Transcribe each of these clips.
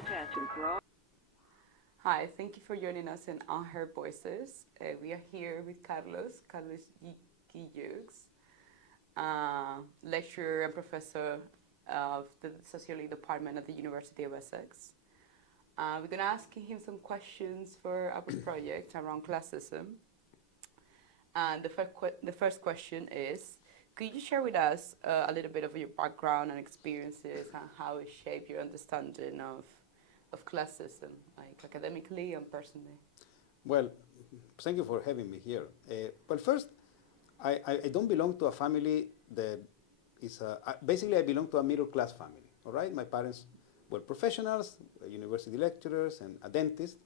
attention for all. Hi, thank you for joining us in Unheard Voices. We are here with Carlos Gigoux, lecturer and professor of the Sociology Department at the University of Essex. We're going to ask him some questions for our project around classism. And the first question is, could you share with us a little bit of your background and experiences and how it shaped your understanding of classism, like academically and personally? Well, thank you for having me here. Well, first, I don't belong to a family that is basically I belong to a middle class family, all right? My parents were professionals, university lecturers, and a dentist.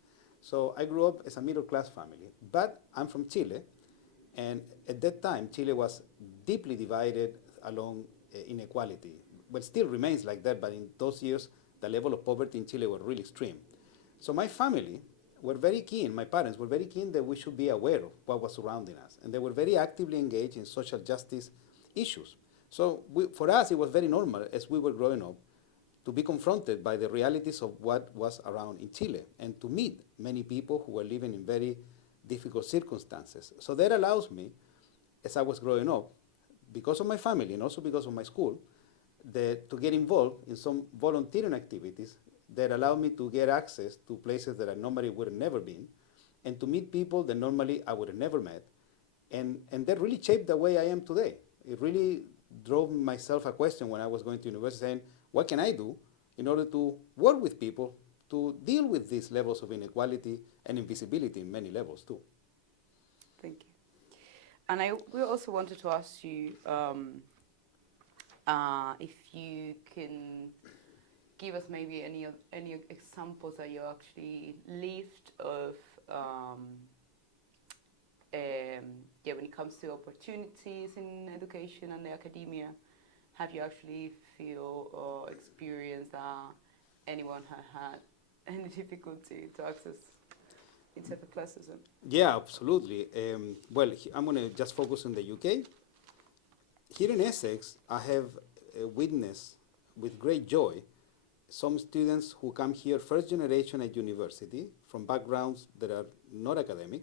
So I grew up as a middle class family. But I'm from Chile, and at that time, Chile was deeply divided along inequality. Well, still remains like that, but in those years, the level of poverty in Chile was really extreme. So my family were very keen, my parents were very keen that we should be aware of what was surrounding us. And they were very actively engaged in social justice issues. So for us, it was very normal as we were growing up to be confronted by the realities of what was around in Chile and to meet many people who were living in very difficult circumstances. So that allows me, as I was growing up, because of my family and also because of my school, to get involved in some volunteering activities that allowed me to get access to places that I normally would have never been and to meet people that normally I would have never met. And that really shaped the way I am today. It really drove myself a question when I was going to university saying, what can I do in order to work with people to deal with these levels of inequality and invisibility in many levels too? Thank you. And we also wanted to ask you if you can give us maybe any examples that you actually lived of when it comes to opportunities in education and the academia. Have you actually feel or experienced that anyone had any difficulty to access into the classism? Yeah, absolutely. Well, I'm going to just focus on the UK. Here in Essex, I have witnessed with great joy some students who come here first generation at university from backgrounds that are not academic,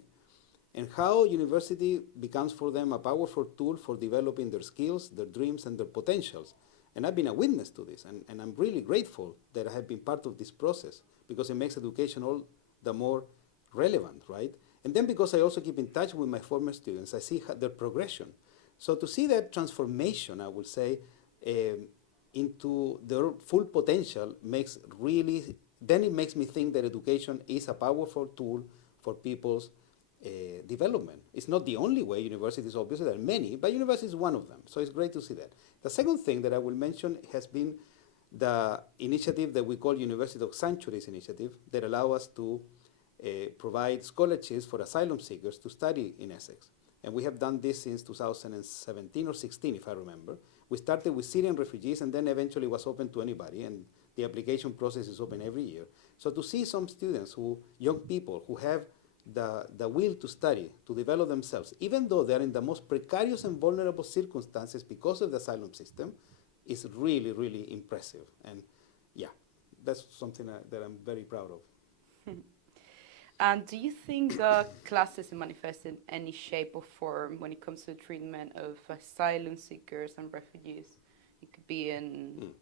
and how university becomes for them a powerful tool for developing their skills, their dreams, and their potentials. And I've been a witness to this, and I'm really grateful that I have been part of this process because it makes education all the more relevant, right? And then because I also keep in touch with my former students, I see their progression. So to see that transformation, I would say, into their full potential then it makes me think that education is a powerful tool for people's development. It's not the only way. Universities, obviously, there are many, but university is one of them. So it's great to see that. The second thing that I will mention has been the initiative that we call University of Sanctuaries Initiative that allow us to provide scholarships for asylum seekers to study in Essex. And we have done this since 2017 or 16, if I remember. We started with Syrian refugees and then eventually was open to anybody, and the application process is open every year. So to see some students, young people who have the will to study, to develop themselves, even though they're in the most precarious and vulnerable circumstances because of the asylum system, is really, really impressive. And yeah, that's something that I'm very proud of. And do you think the classism manifests in any shape or form when it comes to the treatment of asylum seekers and refugees? It could be in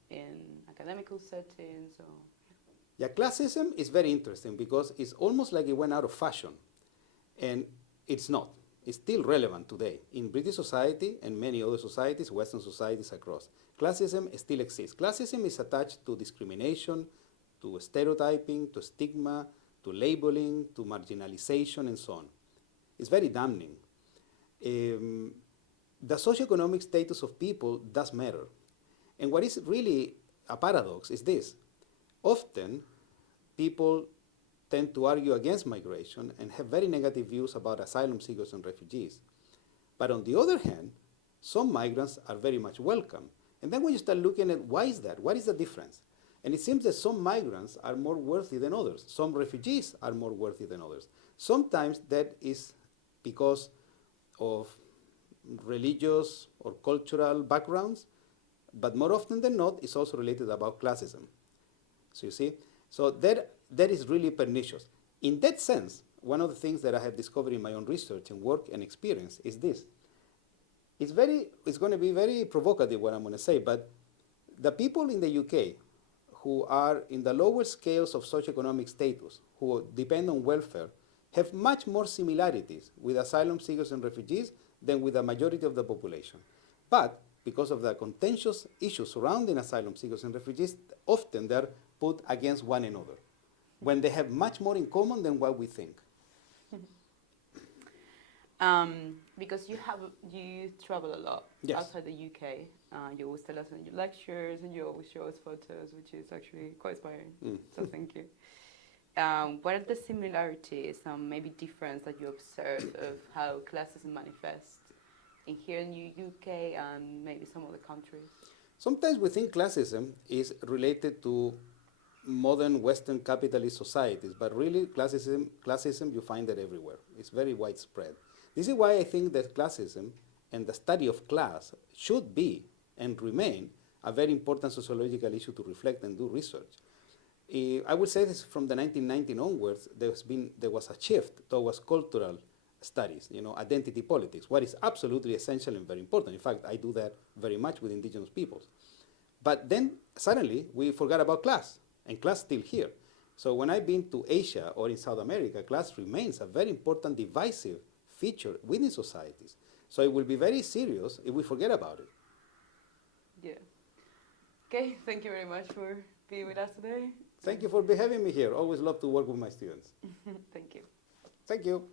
academical settings or... Yeah, classism is very interesting because it's almost like it went out of fashion. And it's not. It's still relevant today in British society and many other societies, Western societies across. Classism still exists. Classism is attached to discrimination, to stereotyping, to stigma, to labeling, to marginalization, and so on. It's very damning. The socioeconomic status of people does matter. And what is really a paradox is this. Often, people tend to argue against migration and have very negative views about asylum seekers and refugees. But on the other hand, some migrants are very much welcome. And then when you start looking at why is that, what is the difference? And it seems that some migrants are more worthy than others. Some refugees are more worthy than others. Sometimes that is because of religious or cultural backgrounds, but more often than not, it's also related about classism. So you see, So that is really pernicious. In that sense, one of the things that I have discovered in my own research and work and experience is this. It's going to be very provocative what I'm going to say, but the people in the UK who are in the lower scales of socioeconomic status, who depend on welfare, have much more similarities with asylum seekers and refugees than with the majority of the population. But because of the contentious issues surrounding asylum seekers and refugees, often they're put against one another, when they have much more in common than what we think. Because you travel a lot Yes. outside the UK. You always tell us in your lectures, and you always show us photos, which is actually quite inspiring. So thank you. What are the similarities, maybe difference that you observe of how classism manifests in here in the UK and maybe some other countries? Sometimes we think classism is related to modern Western capitalist societies, but really classism you find it everywhere. It's very widespread. This is why I think that classism and the study of class should be and remain a very important sociological issue to reflect and do research. I would say this from the 1990s onwards, there was a shift towards cultural studies, identity politics, what is absolutely essential and very important. In fact, I do that very much with indigenous peoples. But then suddenly we forgot about class, and class still here. So when I've been to Asia or in South America, class remains a very important divisive feature within societies. So it will be very serious if we forget about it. Yeah. Okay, thank you very much for being with us today. Thank you for having me here. Always love to work with my students. Thank you. Thank you.